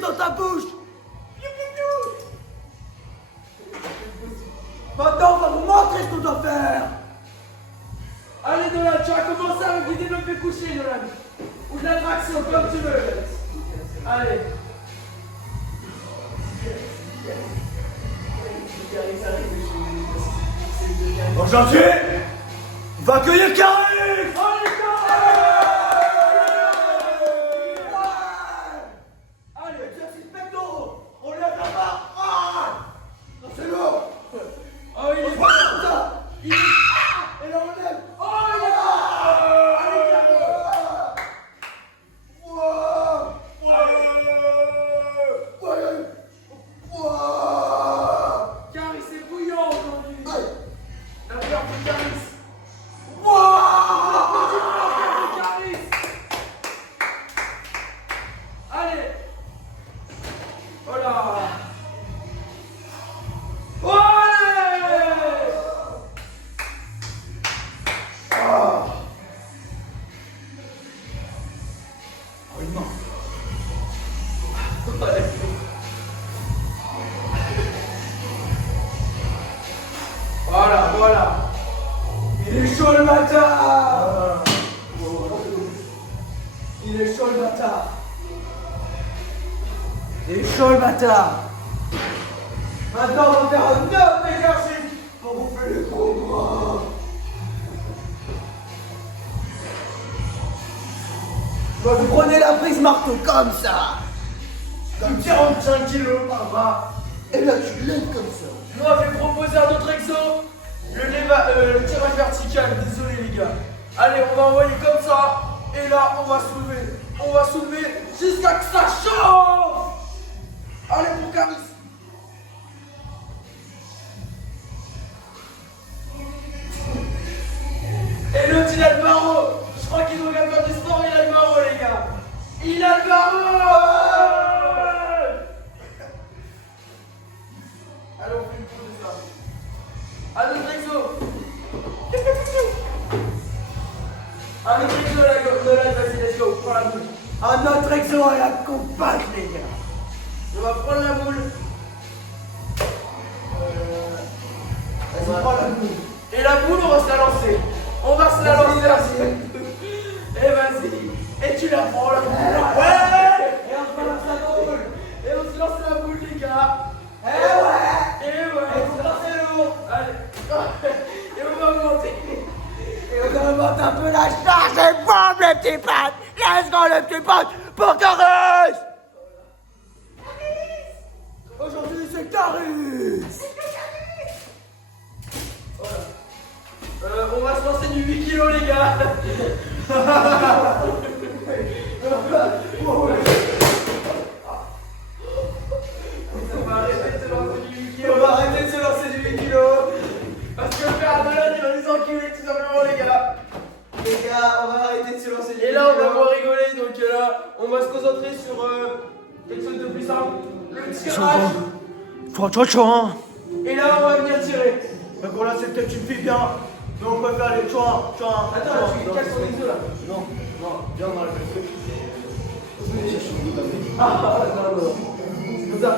Caris dans ta bouche. Maintenant, on va vous montrer ce qu'on doit faire. Allez Nolan, tu vas commencer avec du développé couché Nolan. Ou de la traction, comme tu veux. Allez. Aujourd'hui, on va accueillir Caris. Allez, exercice pectoraux. On lève la barre. Non, c'est lourd. Oh, il est Voilà, comme ça. Et là, on lève. Oh, il est Allez, Caris. Caris, c'est bouillant aujourd'hui. La peur de Caris. Caris. Allez. Voilà. Ouais. Voilà, voilà. Il est chaud le bâtard. Il est chaud le bâtard. Il est chaud le bâtard. Maintenant, on va faire un autre exercice pour vous faire les gros bras. Vous prenez la prise marteau comme ça. Comme 45 kilos par bras. Et là, tu lèves comme ça. Je vous avais proposé un autre exo. Le tirage vertical, désolé les gars. Allez, on va envoyer comme ça. Et là, on va soulever. On va soulever jusqu'à que ça chauffe. Allez, mon Caris. Et l'autre, il a le barreau. Je crois qu'il doit faire du sport, il a le barreau, les gars. Il a le barreau. Allez, on fait une pause de ça. Un autre exo. Un autre exo, vas-y, let's go. Prends la boule. Un autre exo à la compagne, les gars. On va prendre la boule. Vas-y, prends la boule. Et la boule, on va se la lancer. On va se la lancer. Et vas-y. Et tu la prends, la boule. Ouais. Et on se balance la boule. Et on se lance la boule, les gars. Eh ouais. Et ouais. Et faut passer lourd. Allez. Et on va monter. Et on augmente un peu la charge et boum les petits pattes. Let's go les petits pattes pour Caris. Aujourd'hui c'est Caris. On va se lancer du 8 kilos, les gars. On va arrêter de se lancer du 8 kilos. On va arrêter de se lancer du 8 kilos. Parce que le père de l'âne, il va nous enculer tout simplement, les gars. Les gars, on va arrêter de se lancer du 8 Et là, on va kilos. pouvoir rigoler. Donc là, on va se concentrer sur quelque chose de plus simple. Le tirage. Et là, on va venir tirer. Donc là c'est peut-être une fille bien. Mais on peut faire les chouins. Attends, tu casses ton exo là. Non, viens dans le truc. Ah, non. Comme ça.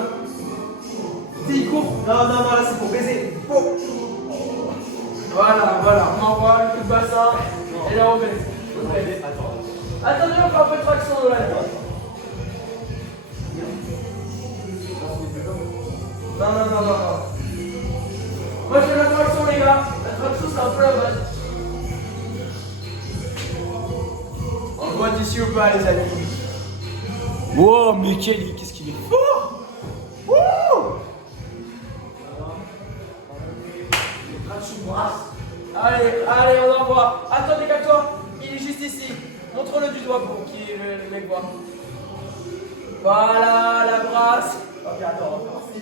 Il court. Non, là c'est pour baiser. Oh. Voilà, on envoie le coup de bassin. Et là, on baisse. Attendez, on fait un peu de traction là. Non. Moi, je fais la traction, les gars. La traction, c'est un peu la base. On voit d'ici ou pas les amis. Wow, mais qu'est-ce qu'il est fort. Wouh. Allez, on envoie. Attendez, calme-toi. Il est juste ici. Montre-le du doigt pour qu'il le mec voit. Voilà, la brasse. Ok, attends, on va faire ainsi.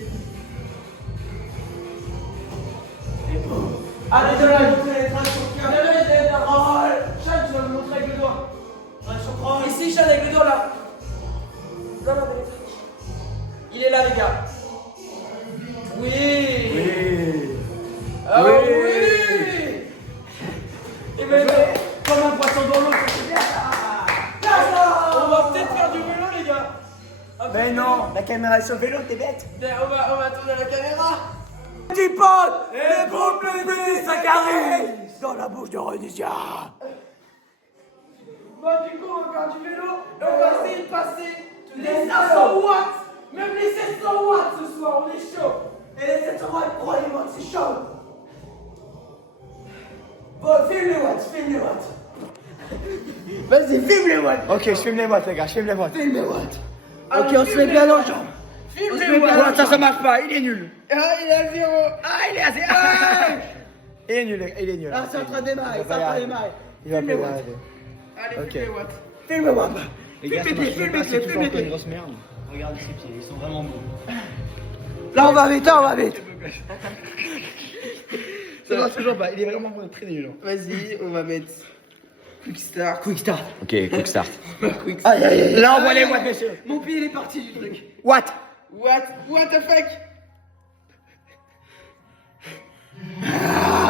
Et boum. Allez, je vais montrer les tractions. Chad, tu vas me montrer avec le doigt. Ici, Chad, avec le doigt là. Non, il est là, les gars. Oui. Ah oui. Et ben, Comme un poisson dans l'eau, c'est bien. on va peut-être faire du vélo, les gars. Mais non. Non, la caméra est sur le vélo, t'es bête. On va tourner la caméra. Tu potes, les bombes de saccharines dans la bouche de Renisia. Bon, du coup, on va faire du vélo et on va essayer de passer les 500 watts, même les 700 watts ce soir, on est chaud. Et les 700 watts, croyez-moi que c'est chaud. Bon, filme les watts. Vas-y, filme les watts. Ok, je filme les watts, les gars, je filme les watts. Filme les watts. Ok, on se met bien dans le jambes. Filme les watts. Pour l'instant, ça marche pas, il est nul. Ah, il est à 0. Il est assez. Il est nul. Ah, c'est en train de démarrer, Il va pas y arriver. Allez, Ok. filme les watts. Filme les watts. Les gars, ça marche pas, c'est toujours encore une grosse merde. Regarde ses pieds, ils sont vraiment beaux. Là, on va vite. Ça marche toujours pas, il est vraiment très nul. Vas-y, on va mettre Quick Start. Ok, quick start. Aïe. Là, on voit les watts, messieurs. Mon pied, il est parti du truc. What What the fuck?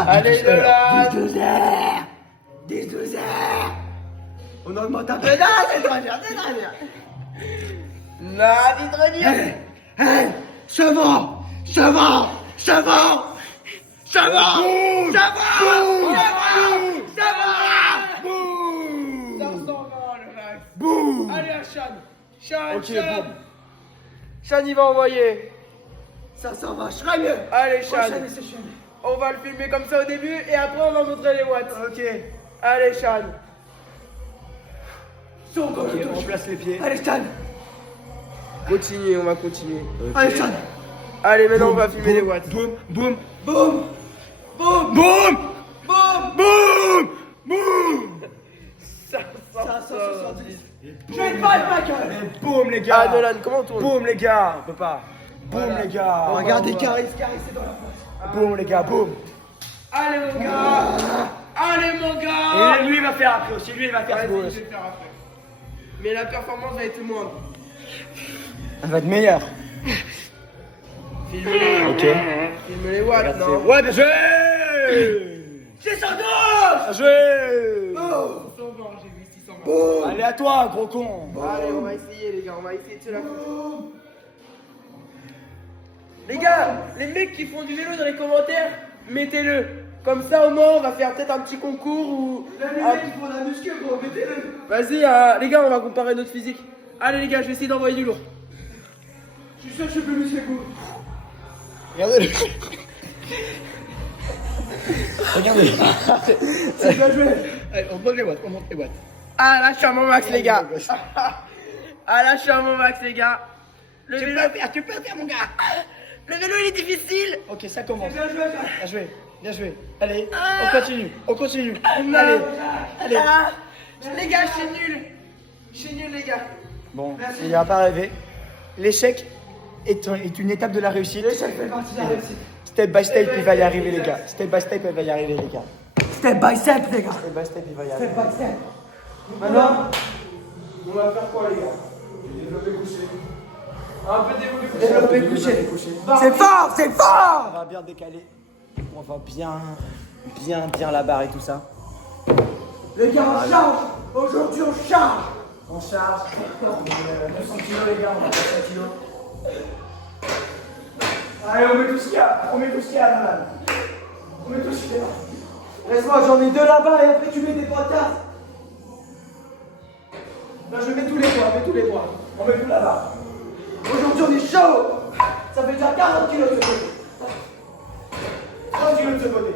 Allez, Nolan. 12 heures. On augmente un peu. Non, c'est très bien. Non, c'est très bien. Chevaux. Boum. 500 le max. Boum. Allez, à Chan. Ok, Chan. boum. Chan, il va envoyer. Ça marchera mieux. Allez, Chan. Prochaine session. On va le filmer comme ça au début et après on va montrer les watts. Ok. Allez, Chan. Son gauche. Ok, on place les pieds. Allez, Stan. Continue, on va continuer. Allez, Stan. Allez, maintenant on va filmer les watts. Boum. Ça, 570. Je vais te battre, Michael. Et boum, les gars. Ah, Nolan, comment on tourne? Boum, les gars. On peut pas. Boum, les gars. Regardez, Caris, c'est dans la face. Boum, les gars, boum. Allez, mon gars. Allez, mon gars. Et lui, il va faire après aussi. Lui, il va faire Vas-y, ce je vais le faire après. Mais la performance va être moindre. Elle va être meilleure. Filme les watts. Ok. Filme les watts, non? Ouais, bien joué. 612. Joué. 620, j'ai vu 620. Allez, à toi, gros con. Allez, on va essayer, les gars. On va essayer de se la foutre. Les gars, les mecs qui font du vélo dans les commentaires, mettez-le. Comme ça, au moins, on va faire peut-être un petit concours ou. Les mecs qui font la muscu, gros, mettez-le. Vas-y, les gars, on va comparer notre physique. Allez, les gars, je vais essayer d'envoyer du lourd. Je suis sûr que je peux muscler, gros. Regardez-le. Regardez-le. C'est bien joué. Allez, on monte les watts, Ah, là, je suis à mon max, les gars. Ah, là, je suis à mon max, les gars. Le vélo. Tu peux faire, mon gars. Le vélo, il est difficile. Ok, ça commence. Bien joué, Bien joué. Allez, on continue. Non. Allez. Ah, les gars, je suis nul. Je suis nul, les gars. Bon, il va pas rêver. L'échec est une étape de la réussite. L'échec fait partie de la réussite. Step by step, il va y arriver, les gars. Step by step, il va y arriver, les gars. Step by step, les gars. Step by step, il va y arriver. Step by step. Maintenant, on va faire quoi, les gars? Développer couché. Un peu développer couché. Développer couché. C'est fort, c'est On fort. va bien décaler. On va bien la barre et tout ça. Les gars, on charge. Aujourd'hui, on charge. On charge. 900 kilos, les gars, on va faire 100 kilos. Allez, on met tout ce qu'il y a. On met tout ce qu'il y a, là. On met tout ce qu'il y a. Laisse-moi, j'en ai deux là-bas et après tu mets des podcasts. Là, je mets tous les poids, on met tous les poids. On met tout là-bas. Aujourd'hui, on est chaud. Ça fait déjà 40 kilos de côté. 30 kilos de ce côté.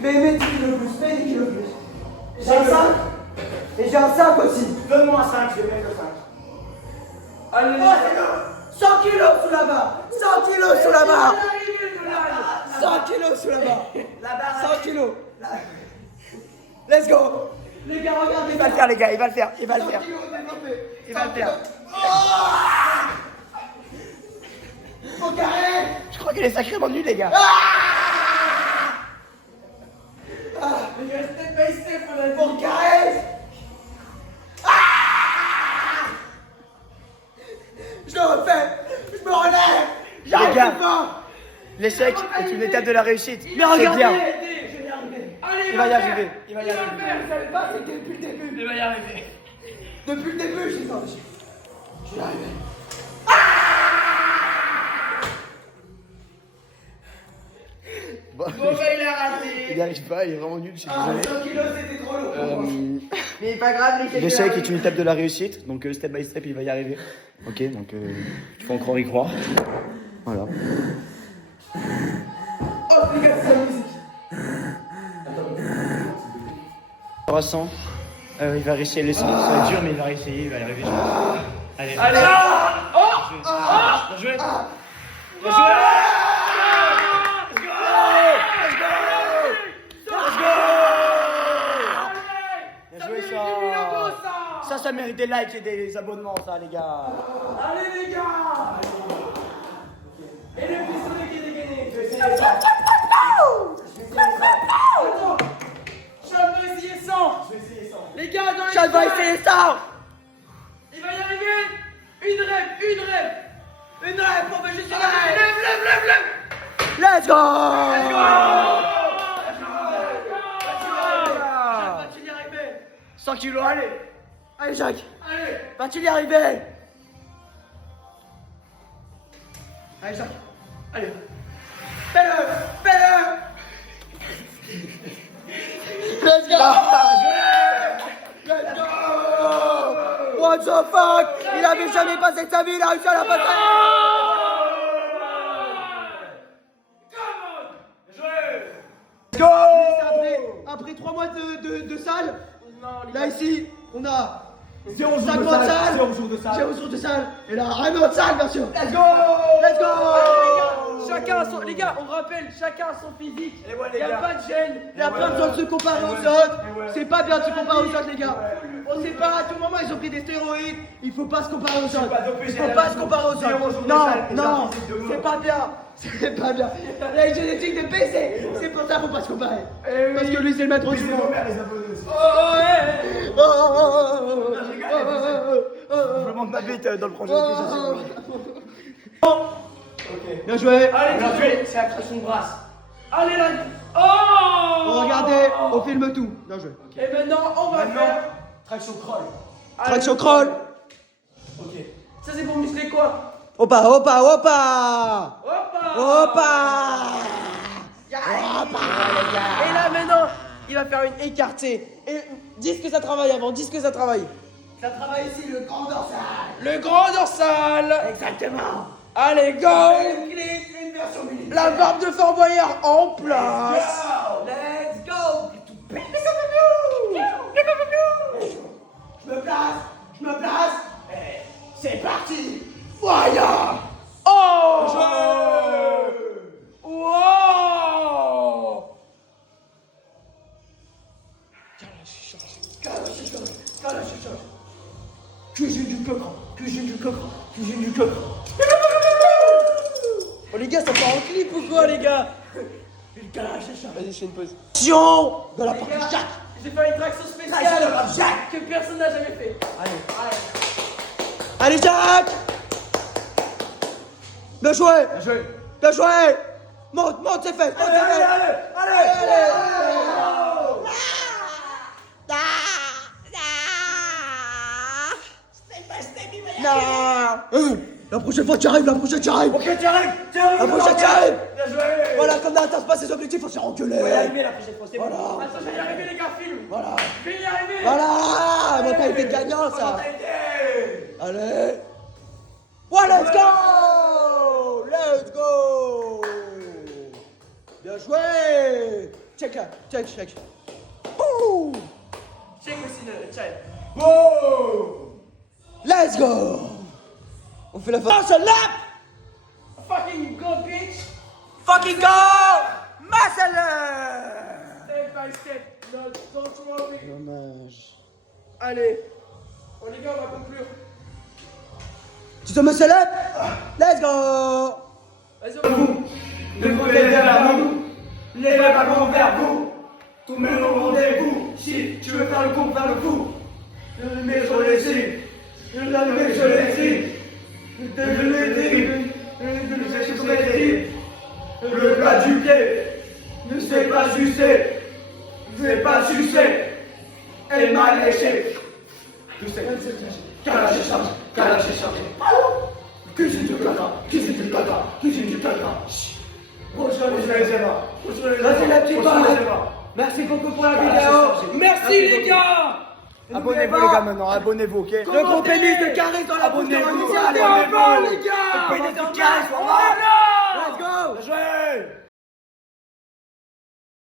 Mais mets 10 kilos de plus, mets 10 kilos de plus. J'ai un 5. Et j'ai un 5 aussi. Donne-moi un 5, je vais mettre le 5. Allez, Oh, c'est bon. 100 kilos sous la barre. 100 kilos sous la barre. 100 kilos sous la barre. 100 kilos. Let's go. Les gars, regardez. Il va le faire, les gars, il va le faire. Il va le 100 faire. kilos développés. Il va le faire. Au carré. Je crois qu'il est sacrément nul, les gars. les gars, step by step, on a dit. Au carré. Je le refais. Je me relève. J'arrive Les gars. plus fort. L'échec est une étape de la réussite. Mais C'est regardez. bien. Je vais y arriver. Allez, Il va y arriver. Il va y Il va arriver. le faire. Vous savez pas, c'était depuis le début. Il va y arriver. Depuis le début, je l'ai senti. Je vais y arriver. Il n'y arrive pas, il est vraiment nul, je suis désolé. 100 kilos, c'était trop lourd. Mais pas grave, l'échec est une étape de la réussite, donc step by step, il va y arriver. Ok, donc il faut encore y croire. Voilà. Oh, les gars, c'est la musique. Croissant. Il va réussir les sons. Ça va être dur, mais il va réessayer, il va y arriver. Je pense. Allez. Allez. Bien joué. Bien joué. Bien joué ça. Ça mérite des likes et des abonnements, ça, les gars. Allez, les gars. Et le pistolet qui est dégainé. Je vais essayer ça. Attends. Chad va essayer 100. Je vais essayer 100. Les gars, dans les Chad va essayer ça. Il va y arriver. Une rêve. Une rêve, on va juste une rêve. Lève. Let's go. Chad, va-t-il y arriver? 100 kilos, allez. Allez, Jacques. Allez. Va-t-il y arriver? Allez, Jacques. Allez. Fais-le. Let's go. Let's go. What the fuck? Il avait jamais passé sa vie, il a réussi à la passer. Let's go. Après 3 mois de salle, là ici, on a 0 mois de salle, 0 jours de salle, et là, un an de salle, bien sûr. Let's go. Chacun a son... Les gars, on rappelle, chacun a son physique. Et ouais, les Il n'y a gars. pas de gêne. Il y a pas besoin de se comparer aux autres. C'est pas bien de se comparer aux autres, les gars. On sait pas, à tout moment ils ont pris des stéroïdes. Il faut pas se comparer aux autres. Il faut pas se comparer aux autres. Non, c'est pas bien. C'est pas bien. La génétique de PC, c'est pour ça qu'il faut pas se comparer. Parce que lui, c'est le maître du monde. Je monte ma bite dans le projet. Bien joué. Allez, Bien joué. c'est la pression de brasse. Allez là. Oh. Regardez, on filme tout. Bien joué. Et maintenant, on va faire... Traction crawl. Allez. Traction crawl. Ok. Ça, c'est pour muscler quoi? Hoppa. Hoppa. Et là, maintenant, il va faire une écartée. Et dis ce que ça travaille avant, dis ce que ça travaille. Ça travaille ici, le grand dorsal. Le grand dorsal. Exactement. Allez, go. Une clé, une version mini. La barbe de Fort Boyard en place. Let's go. Je me place. Et c'est parti. Voyons. Oh. Wow. Cuisine du coco. Oh les gars, ça part en clip ou quoi les gars? Une calage, c'est ça. Vas-y, je fais une pause. Action de la Les partie gars, Jacques. j'ai fait une traction Traction de spéciale la Jacques. que personne n'a jamais fait. Allez, Jacques. Bien joué. Monte ses fesses. La prochaine fois tu arrives. Ok, tu arrives. La prochaine tu arrives. Bien joué. Voilà, comme n'atteint pas ses objectifs, faut se faire enculer. La prochaine fois, c'est bon. Voilà. Attends, je vais y arriver les gars, film. Voilà. Je vais y arriver. Voilà. Mentalité de gagnant, ça. Mentalité. Allez. Ouais, let's go. Bien joué. Check. Ouh. Check aussi le chat. Let's go. On fait la fin. Muscle up. Fucking go bitch. Fucking go. Muscle up. Step by step. Don't worry. Dommage. Allez. Bon les gars, on va conclure. Tu te muscle up. Let's go. Vas-y, Levez les vers nous. Les ballons vers vous. Tout le monde au rendez-vous. Si tu veux faire le coup, faire le coup. Mais je les ai. Je les ai. Le plat du pied ne s'est pas sucé. C'est pas sucé. Et mal léché. Tu sais, calage et charge. Cuisine du caca. C'est la petite barre. Merci beaucoup pour la vidéo. Merci les gars. Abonnez-vous les gars maintenant, abonnez-vous, ok? Le gros pénis de carré dans la bouche de Abonnez-vous, Ronnie. abonnez-vous. Les gars. Le pénis de carré, Let's go. Bien joué.